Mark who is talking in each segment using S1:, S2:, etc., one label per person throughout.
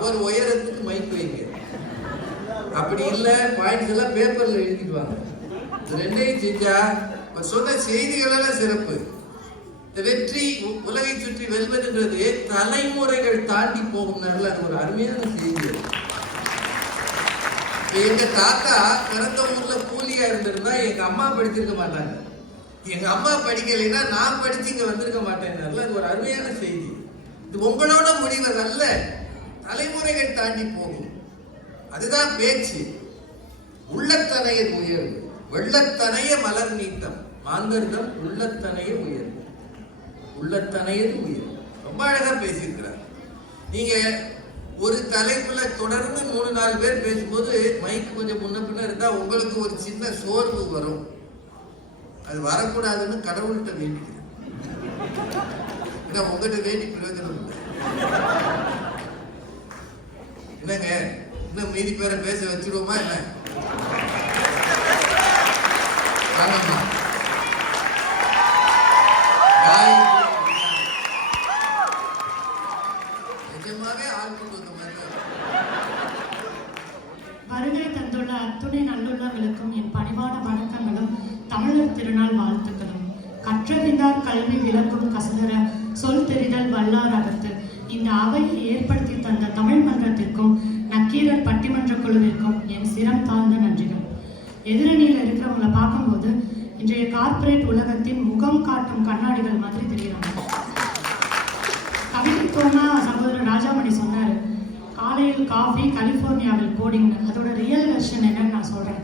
S1: அவர் உயரத்துக்கு மைக் வைங்க. அப்படி இல்லை பாயிண்ட்ஸ் எல்லாம் பேப்பர்ல எழுதிடுவாங்க ரெண்டையும் செஞ்சா சொன்ன செய்திகளெல்லாம் சிறப்பு. இந்த வெற்றி உலகை சுற்றி வெல்வதுன்றது தலைமுறைகள் தாண்டி போகும் அது ஒரு அருமையான செய்தி. எங்க தாத்தா பிறந்த ஊர்ல கூலியா இருந்திருந்தா எங்க அம்மா படிச்சிருக்க மாட்டாங்க. எங்க அம்மா படிக்கலைன்னா நான் படிச்சு இங்க வந்திருக்க மாட்டேன் அது ஒரு அருமையான செய்தி. இது உங்களோட முடிவதல்ல தலைமுறைகள் தாண்டி போகும். அதுதான் பேச்சு. உள்ளத்தனைய உயர்வு. வெள்ளத்தனைய மலர் நீட்டம். மாந்தர்தம் உள்ளத்தனைய உயர்வு. உள்ளத்தனையது உயர்வு. ரொம்ப அழகா பேசியிருக்கிறார். நீங்க ஒரு தலைப்புல தொடர்ந்து மூணு நாலு பேர் பேசும்போது மைக் கொஞ்சம் முன்ன பின்ன இருந்தா உங்களுக்கு ஒரு சின்ன சோர்வு வரும். அது வரக்கூடாதுன்னு கடவுள்கிட்ட வேண்டிக்கிறேன். உங்கள்கிட்ட உங்ககிட்ட வேண்டி பிரயோஜனம் இல்லை. என்னங்க? இன்னும் மீதி பேரை பேச வச்சுடுவோமா என்ன? வாங்கம்மா நிஜமாவே ஆள் கொண்டு வந்த மாதிரி
S2: வருகை தந்துள்ள அத்துணை நல்லுள்ளங்களுக்கும் என் பணிவான வணக்கங்களும் தமிழர் திருநாள் வாழ்த்துக்களும். கற்றறிந்தார் கல்வி விளக்கும் கசதர சொல் தெரிதல் வல்லார் அகத்து இந்த அவையை ஏற்பட முகம் கண்ணாடிகள் மாதிரி தெரியுறாங்க கவிதைத்தோம்னா சகோதரர் ராஜாமணி சொன்னார் காலையில் காஃபி கலிஃபோர்னியாவில் கோடிங் அதோட ரியல் வெர்ஷன் என்னன்னு நான் சொல்கிறேன்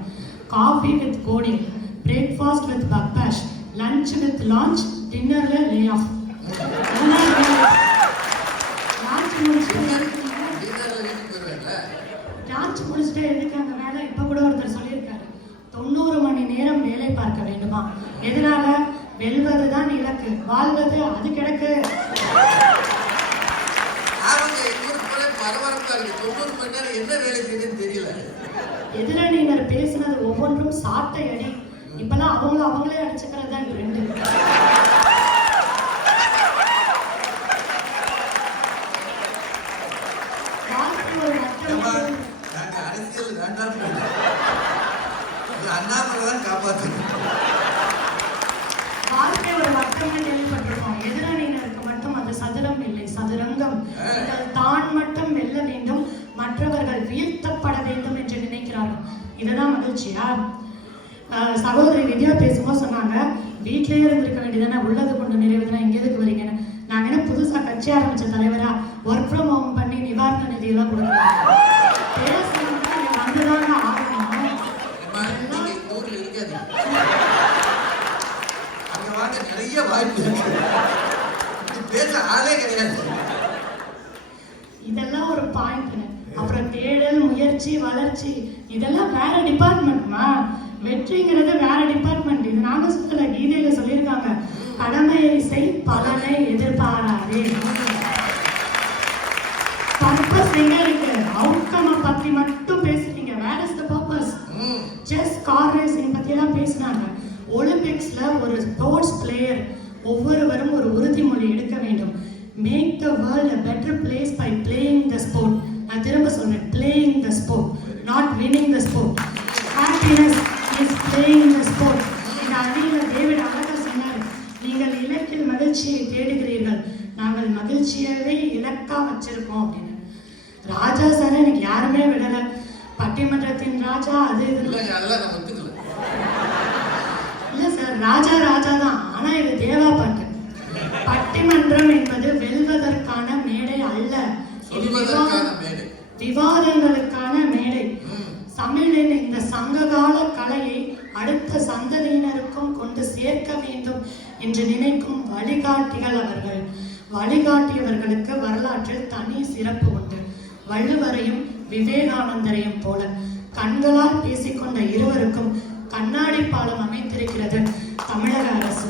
S2: coffee with coding breakfast with bug bash lunch with launch டின்னரில் lay off launch முடிச்சுட்டு லான்ச் முடிச்சுட்டு எதுக்கு அந்த வேலை? இப்போ கூட ஒருத்தர் சொல்லியிருக்காரு தொண்ணூறு மணி நேரம் வேலை பார்க்க வேண்டுமா? எதனால? வெல்வது தான் இலக்கு. வாழ்வது அது கிடக்கு. எதிரணியினர் பேசினது ஒவ்வொன்றும் சாட்டை அடி. இப்பெல்லாம் அவங்கள அவங்களே அடிச்சுக்கிறது தான்
S1: நாங்க அரசியல் வேண்டாம் அண்ணாமலை தான் காப்பாற்றணும்
S2: ஒரு கேள்விப்பட்டிருக்கோம் எதிரணியினருக்கு மட்டும் அது சதுரம் இல்லை சதுரங்கம். தான் மட்டும் வெல்ல வேண்டும் மற்றவர்கள் வீழ்த்தப்பட வேண்டும் என்று நினைக்கிறார்கள். இதுதான் மகிழ்ச்சியா? சகோதரி வித்யா பேசும்போது சொன்னாங்க வீட்டிலேயே இருந்திருக்க வேண்டியதானே உள்ளது கொண்டு நிறைவேறினா இங்க எதுக்கு வரீங்கன்னு. நாங்க என்ன புதுசா கட்சி ஆரம்பிச்ச தலைவரா? ஒர்க் ஃப்ரம் ஹோம் பண்ணி நிவாரண நிதியெல்லாம் கொடுக்க கொடுக்குறாங்க பேசணும்னா நீங்க வந்துதாங்க ஆகணும்
S1: ஏம்மா, நீங்க இந்த ஊர்ல இருக்காதீங்க அங்க வாங்க நிறைய வாய்ப்பு இருக்கு. பேச ஆளே கிடையாது.
S2: இதெல்லாம் ஒரு பாயிண்ட் அப்புறம் தேடல் முயற்சி வளர்ச்சி. இதெல்லாம் வேற டிபார்ட்மெண்ட்மா வெற்றிங்கிறது வேற டிபார்ட்மெண்ட் இது நாங்க சொல்லல கீதையில சொல்லியிருக்காங்க. கடமையை செய் பலனை எதிர்பாராதே. பர்பஸ் எங்க இருக்கு? அவுட்கம் பத்தி மட்டும் பேசுறீங்க. Where is the purpose chess car racing பற்றியெல்லாம் பேசினாங்க. ஒலிம்பிக்ஸ்ல ஒரு ஸ்போர்ட்ஸ் ஒவ்வொருவரும் ஒரு உறுதிமொழி எடுக்க வேண்டும். Make the world a better place by playing the sport நான் திரும்ப சொல்றேன் playing the sport not winning the sport happiness is playing the sport இந்த அணியில் டேவிட் அழகாக சொன்னார் நீங்கள் இலக்கில் மகிழ்ச்சியை தேடுகிறீர்கள். நாங்கள் மகிழ்ச்சியவே இலக்கா வச்சிருக்கோம் அப்படின்னு. ராஜா சார் எனக்கு யாருமே விடலை. பட்டிமன்றத்தின் ராஜா அது இது
S1: இல்லைங்க அதெல்லாம் நான் ஒத்துக்கல
S2: இல்ல சார் ராஜா ராஜா தான். ஆனா இது தேவா பாட்டு. பட்டிமன்றம் என்பது வெல்வதற்கான மேடை அல்ல. விவாதங்களுக்கான மேடை. தமிழின் இந்த சங்ககால கலையை அடுத்த சந்ததியினருக்கும் கொண்டு சேர்க்க வேண்டும் என்று நினைக்கும் வழிகாட்டிகள் அவர்கள். வழிகாட்டியவர்களுக்கு வரலாற்றில் தனி சிறப்பு உண்டு. வள்ளுவரையும் விவேகானந்தரையும் போல கண்களால் பேசிக்கொண்ட இருவருக்கும் கண்ணாடி பாலம் அமைத்திருக்கிறது தமிழக அரசு.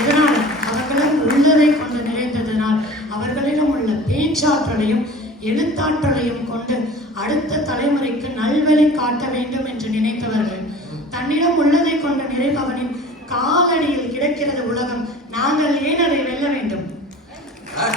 S2: இதனால் அவர்களிடம் உள்ளதை கொண்டு நிறைந்ததனால் அவர்களிடம் உள்ள பேச்சாற்றலையும் எழுத்தாற்றலையும் கொண்டு அடுத்த தலைமுறைக்கு நல்வழி காட்ட வேண்டும் என்று நினைத்தவர்கள் தன்னிடம் உள்ளதை கொண்டு நிறைப்பவனின் காலடியில் கிடக்கிறது உலகம். நாங்கள் ஏன் அதை வெல்ல வேண்டும்
S1: ஆ.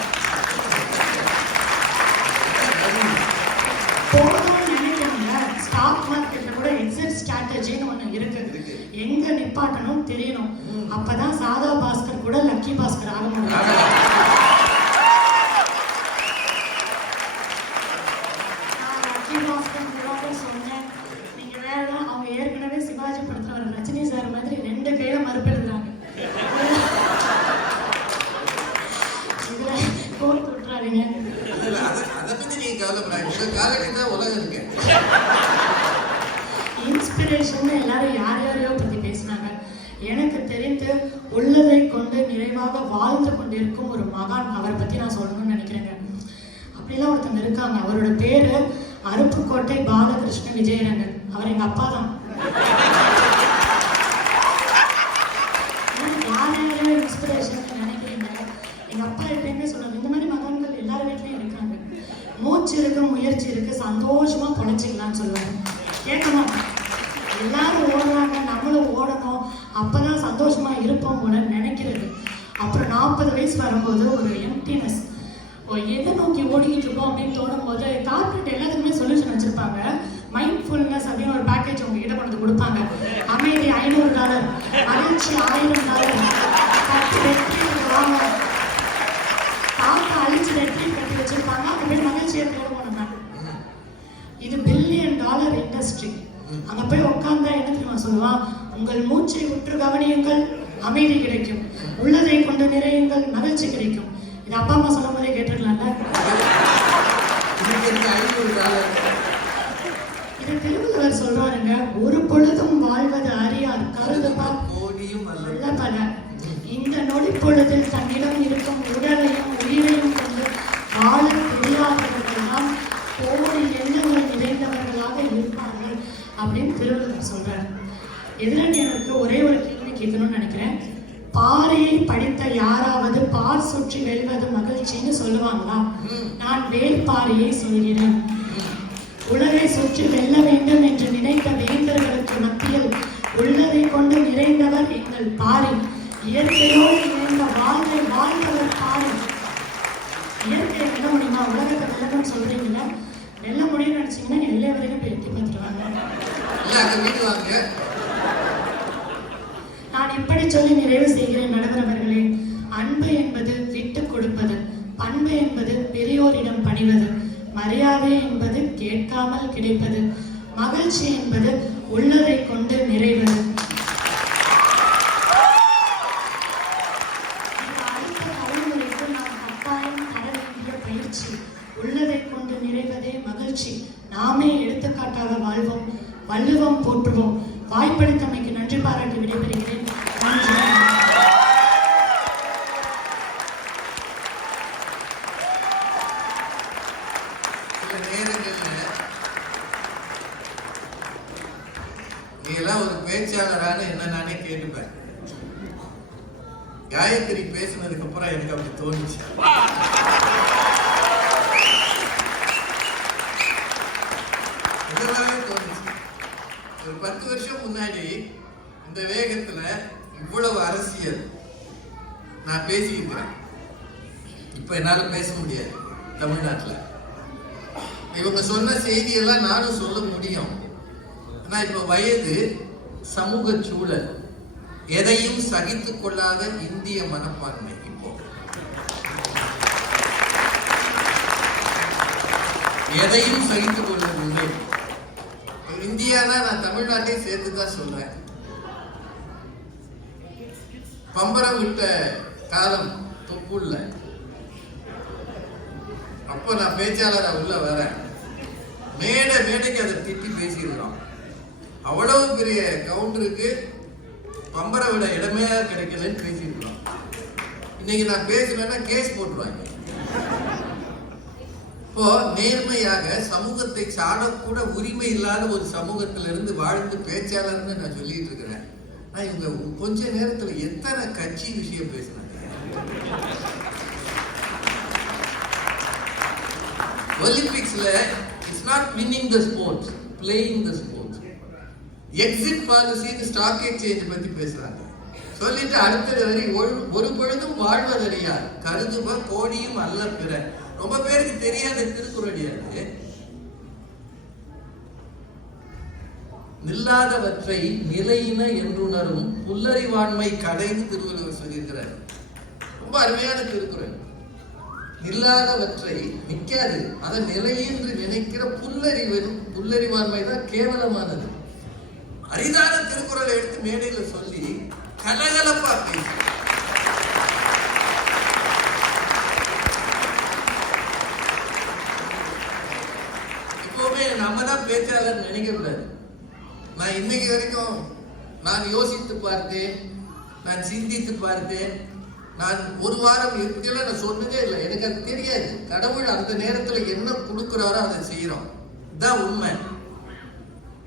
S2: ஸ்ட்ராட்டஜின்னு ஒண்ணு இருக்கு
S1: இருக்கு.
S2: எங்க நிப்பாட்டணும் தெரியணும். அப்பதான் சாதா பாஸ்கர் கூட லக்கி பாஸ்கர் ஆக முடியும். இன்ஸ்பிரேஷன் எல்லாரும் யார் யாரையோ எனக்கு தெரிந்து உள்ளதை கொண்டு நிறைவாக வாழ்ந்து கொண்டிருக்கும் ஒரு மகான் அவரை பத்தி நான் சொல்லணும்னு நினைக்கிறேங்க. அப்படிலாம் ஒருத்தங்க இருக்காங்க. அவரோட பேரு அருப்புக்கோட்டை பாலகிருஷ்ண விஜயரங்கன் அவர் எங்க அப்பா தான். இன்ஸ்பிரேஷன் நினைக்கிறீங்க? எங்க அப்பா எப்பயுமே சொல்லுவாங்க இந்த மாதிரி மகான்கள் எல்லார் வீட்லயும் இருக்காங்க. மூச்சு இருக்கு முயற்சி இருக்கு சந்தோஷமா பொழைச்சிக்கலாம்னு சொல்லுவாங்க. கேட்கணும். எல்லாரும் ஓடுறாங்க சந்தோஷமா இருப்போம் போல நினைக்கிறது. அப்புறம் நாற்பது வயசு வரும்போது ஒரு எம்டினஸ் எதை நோக்கி ஓடிக்கிட்டு இருக்கோம் அப்படின்னு தோணும் போது கார்பரேட் எல்லாத்துக்குமே சொல்யூஷன் வச்சிருப்பாங்க. மைண்ட்ஃபுல்னஸ் அப்படின்னு ஒரு பேக்கேஜ் உங்ககிட்ட கொண்டு வந்து கொடுப்பாங்க. அமைதி ஐநூறு டாலர் மகிழ்ச்சி ஆயிரம் டாலர் கட்டி வாங்க. காக்க அழிச்சு வெற்றி கட்டி வச்சிருப்பாங்க. அந்த பேர் மகிழ்ச்சியை தேடுவோம் போனாங்க இது பில்லியன் டாலர் இண்டஸ்ட்ரி அங்க போய் உட்கார்ந்தா என்ன தெரியுமா சொல்லுவான் உங்கள் மூச்சை உற்று கவனியுங்கள். அமைதி கிடைக்கும். உள்ளதை கொண்டு நிறையுங்கள் மகிழ்ச்சி கிடைக்கும். இது அப்பா அம்மா சொல்லும் போதே கேட்டிருக்கலாம்ல? இது திருவள்ளுவர் சொல்றாருங்க ஒரு பொழுதும் வாழ்வது அறியார் கருதுபா
S1: கோடியும் அல்ல.
S2: இந்த நொடி பொழுதில் தன்னிடம் இருக்கும் உடலையும் உயிரையும் கொண்டு வாழ தெரியாதவர்கள்தான் கோடி எண்ணங்கள் நிறைந்தவர்களாக இருப்பார்கள் அப்படின்னு திருவள்ளுவர் சொல்றாரு. எதிரணியனுக்கு ஒரே ஒரு கேள்வி. கேட்கணும்னு நினைக்கிறேன். பாறையை படித்த யாராவது பார் சுற்றி வெல்வது மகிழ்ச்சின்னு சொல்லுவாங்களா? நான் வேல்பாறையை சொல்கிறேன். உலகை சுற்றி வெல்ல வேண்டும் என்று நினைத்த வேந்தர்களுக்கு மத்தியில் உள்ளதை கொண்டு நிறைந்தவர் எங்கள் பாரி இயற்கையோடு இணைந்த வாழ்வை வாழ்ந்தவர் பாரி இயற்கையை வெல்ல முடியுமா? உலகத்தை வெல்லணும்னு சொல்றீங்களா வெல்ல முடியும்னு நினைச்சீங்கன்னா எல்லை வரைக்கும் போய் எட்டி பார்த்துருவாங்க
S1: இல்ல அங்க வீட்டு வாங்க
S2: நான் இப்படி சொல்லி நிறைவு செய்கிறேன் நடுவர் அவர்களே? அன்பு என்பது விட்டு கொடுப்பது பண்பு என்பது பெரியோரிடம் பணிவது மரியாதை என்பது கேட்காமல் கிடைப்பது மகிழ்ச்சி என்பது உள்ளதை கொண்டு நிறைவது இது அடுத்த தலைமுறைக்கு நாம் கட்டாயம் தர வேண்டிய பயிற்சி உள்ளதை கொண்டு நிறைவதே மகிழ்ச்சி நாமே எடுத்துக்காட்டாக வாழ்வோம் வள்ளுவம் போற்றுவோம் வாய்ப்பளித்தமைக்கு நன்றி பாராட்டி விடைபெறுகிறேன் நன்றி
S1: சில நேரங்கள்ல நீ எல்லாம் ஒரு பேச்சாளரான என்ன நானே கேட்டுப்பேன் காயத்ரி பேசுனதுக்கு அப்புறம் எனக்கு அப்படி தோணுச்சு இதெல்லாமே தோணுச்சு ஒரு பத்து வருஷம் முன்னாடி இந்த வேகத்துல இவ்வளவு அரசியல் நான் பேசியிருக்கிறேன். இப்ப என்னால பேச முடியாது தமிழ்நாட்டில். இவங்க சொன்ன செய்தியெல்லாம் நானும் சொல்ல முடியும். ஆனா இப்ப வயது சமூக சூழல் எதையும் சகித்து கொள்ளாத இந்திய மனப்பான்மை இப்போ. எதையும் சகித்துக் கொள்ளவில்லை இந்தியானா நான் தமிழ்நாட்டையும் சேர்த்து தான் சொல்றேன். பம்பரம் விட்ட காலம் தொப்புள்ள. அப்போ நான் பேச்சாளரா உள்ள வரேன். மேடை மேடைக்கு அதை திட்டி பேசிடுறோம் அவ்வளவு பெரிய கவுண்டருக்கு பம்பரை விட இடமே கிடைக்கலன்னு பேசியிருக்கிறோம். இன்னைக்கு நான் பேசுவேன்னா கேஸ் போட்டுருவாங்க. இப்போ நேர்மையாக சமூகத்தை சாடக்கூட உரிமை இல்லாத ஒரு சமூகத்திலிருந்து வாழ்ந்து பேச்சாளர்னு நான் சொல்லிட்டு இருக்கிறேன். நான் இவங்க கொஞ்ச நேரத்துல எத்தனை கட்சி விஷயம் பேசினாங்க? ஒலிம்பிக்ஸ்ல it's not winning the sports playing the sports exit பாலிசின்னு stock exchange பத்தி பேசுறாங்க. சொல்லிட்டு அடுத்தது வரை ஒரு- ஒரு பொழுதும் வாழ்வதறியார் கருதுப கோடியும் அல்ல பிற. ரொம்ப பேருக்கு தெரியாத திருக்குறள் அது நில்லாதவற்றை நிலையின என்றுணரும் புல்லறிவாண்மை கடைன்னு திருவள்ளுவர் சொல்லியிருக்கிறார். ரொம்ப அருமையான திருக்குறள். நில்லாதவற்றை நிற்காது அதை நிலையென்று நினைக்கிற புல்லறிவு புல்லறிவாண்மை தான் கேவலமானது. அரிதான திருக்குறளை எடுத்து மேடையில சொல்லி கலகலப்பா பேசு தான் நினைக்க கூடாது நான் இன்னைக்கு வரைக்கும் நான் யோசித்து பார்த்தேன் நான் சிந்தித்து பார்த்தேன். நான் ஒரு வாரம் இப்படியெல்லாம் நான் சொன்னதே இல்லை. எனக்கு அது தெரியாது. கடவுள் அந்த நேரத்துல என்ன கொடுக்குறாரோ அதை செய்யறோம் இதுதான் உண்மை.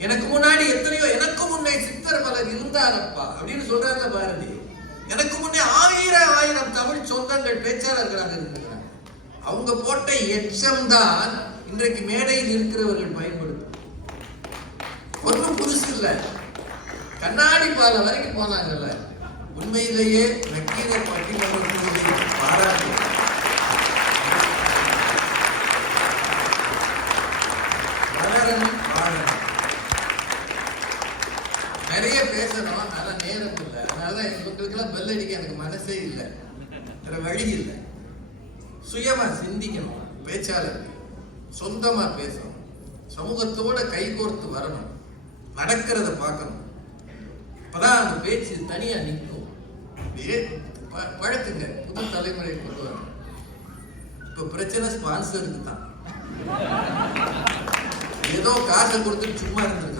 S1: எனக்கு முன்னாடி எத்தனையோ எனக்கு முன்னே சித்தர் பலர் இருந்தாரப்பா அப்படின்னு சொல்றாங்க பாரதி. எனக்கு முன்னே ஆயிரம் ஆயிரம் தமிழ் சொந்தங்கள் பேச்சாளர்களாக இருக்கிறாங்க அவங்க போட்ட எச்சம் தான் இன்றைக்கு மேடையில் இருக்கிறவர்கள் பயன்படுத்த ஒன்றும் புதுசு இல்ல கண்ணாடி பால வரைக்கும் போனாங்கல்ல. உண்மையிலேயே நக்கீரர் பட்டிமன்றத்தினுடைய பாராட்டு. வளரணும் வாழணும். நிறைய பேசணும் அதனால நேரம் இல்லை. அதனால இவங்களுக்கெல்லாம் பெல் அடிக்க எனக்கு மனசே இல்லை. வேற வழி இல்லை. சுயமா சிந்திக்கணும் பேச்சாளர். சொந்தமா பேசணும். சமூகத்தோட கைகோர்த்து வரணும். நடக்கிறத பார்க்கணும். அப்பதான் அந்த பேச்சு தனியா நிற்கும். அப்படியே பழக்குங்க. புது தலைமுறை கொண்டு வரணும். இப்ப பிரச்சனை ஸ்பான்சருக்கு தான். ஏதோ காசை கொடுத்துட்டு சும்மா இருந்திருக்கு